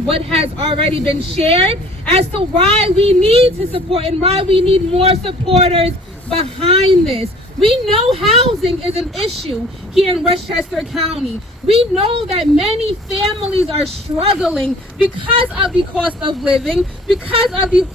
on what has already been shared as to why we need to support and why we need more supporters behind this. We know housing is an issue here in Westchester County. We know that many families are struggling because of the cost of living, because of the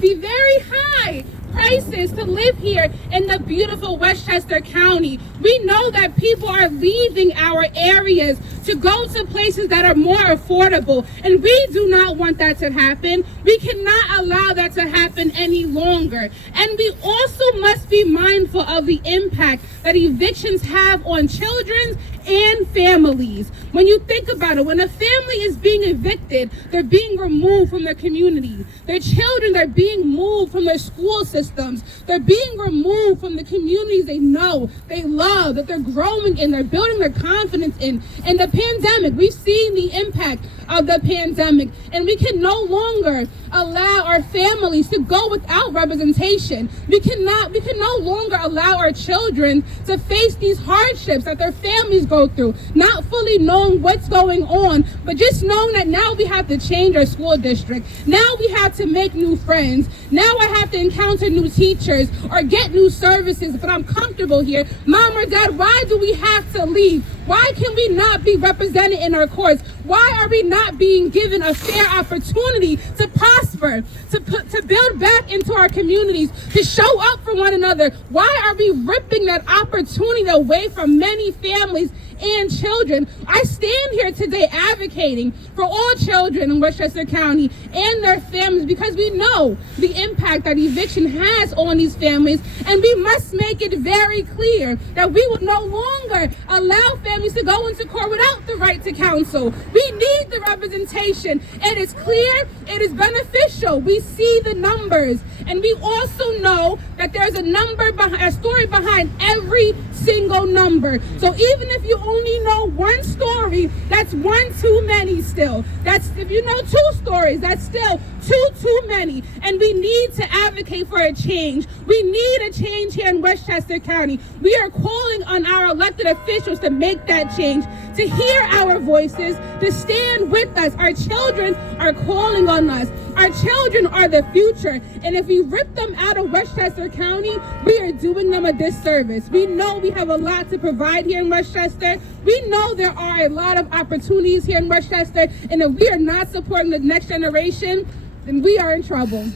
very high prices to live here in the beautiful Westchester County. We know that people are leaving our areas to go to places that are more affordable, and we do not want that to happen. We cannot allow that to happen any longer. And we also must be mindful of the impact that evictions have on children and families. When you think about it, when a family is being evicted, they're being removed from their community. Their children are being moved from their school systems. They're being removed from the communities they know, they love, that they're growing in, they're building their confidence in. And the pandemic, we've seen the impact of the pandemic, and we can no longer allow our families to go without representation. We can no longer allow our children to face these hardships that their families go through, not fully knowing what's going on, but just knowing that now we have to change our school district. Now we have to make new friends. Now I have to encounter new teachers or get new services, but I'm comfortable here. Mom or Dad, why do we have to leave? Why can we not be represented in our courts? Why are we not being given a fair opportunity to prosper, to build back into our communities, to show up for one another? Why are we ripping that opportunity away from many families and children? I stand here today advocating for all children in Westchester County and their families, because we know the impact that eviction has on these families, and we must make it very clear that we will no longer allow families to go into court without the right to counsel. We need the representation. It is clear, it is beneficial. We see the numbers, and we also know that there's a story behind every single number. So even if you only know one story, that's one too many still. If you know two stories, that's still two too many. And we need to advocate for a change. We need a change here in Westchester County. We are calling on our elected officials to make that change, to hear our voices, to stand with us. Our children are calling on us. Our children are the future. And if we rip them out of Westchester County, we are doing them a disservice. We know we have a lot to provide here in Westchester. We know there are a lot of opportunities here in Westchester, and if we are not supporting the next generation, then we are in trouble.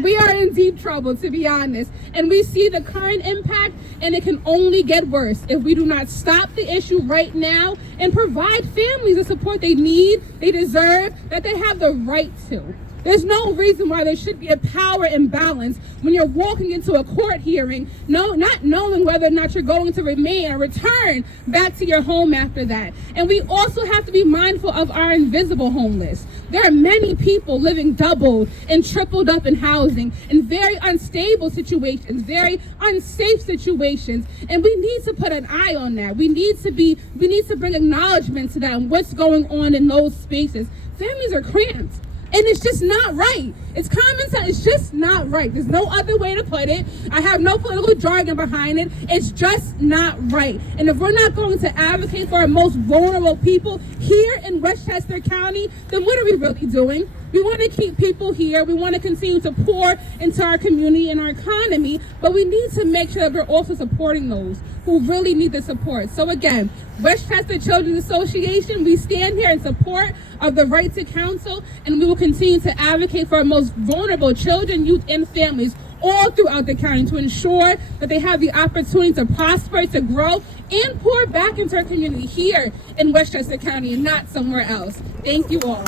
We are in deep trouble, to be honest. And we see the current impact, and it can only get worse if we do not stop the issue right now and provide families the support they need, they deserve, that they have the right to. There's no reason why there should be a power imbalance when you're walking into a court hearing, not knowing whether or not you're going to remain or return back to your home after that. And we also have to be mindful of our invisible homeless. There are many people living doubled and tripled up in housing in very unstable situations, very unsafe situations. And we need to put an eye on that. We need to bring acknowledgement to that and what's going on in those spaces. Families are cramped. And it's just not right. It's common sense. It's just not right. There's no other way to put it. I have no political jargon behind it. It's just not right. And if we're not going to advocate for our most vulnerable people here in Westchester County, then what are we really doing? We want to keep people here. We want to continue to pour into our community and our economy, but we need to make sure that we're also supporting those who really need the support. So again, Westchester Children's Association, we stand here in support of the right to counsel, and we will continue to advocate for our most vulnerable children, youth, and families all throughout the county to ensure that they have the opportunity to prosper, to grow, and pour back into our community here in Westchester County and not somewhere else. Thank you all.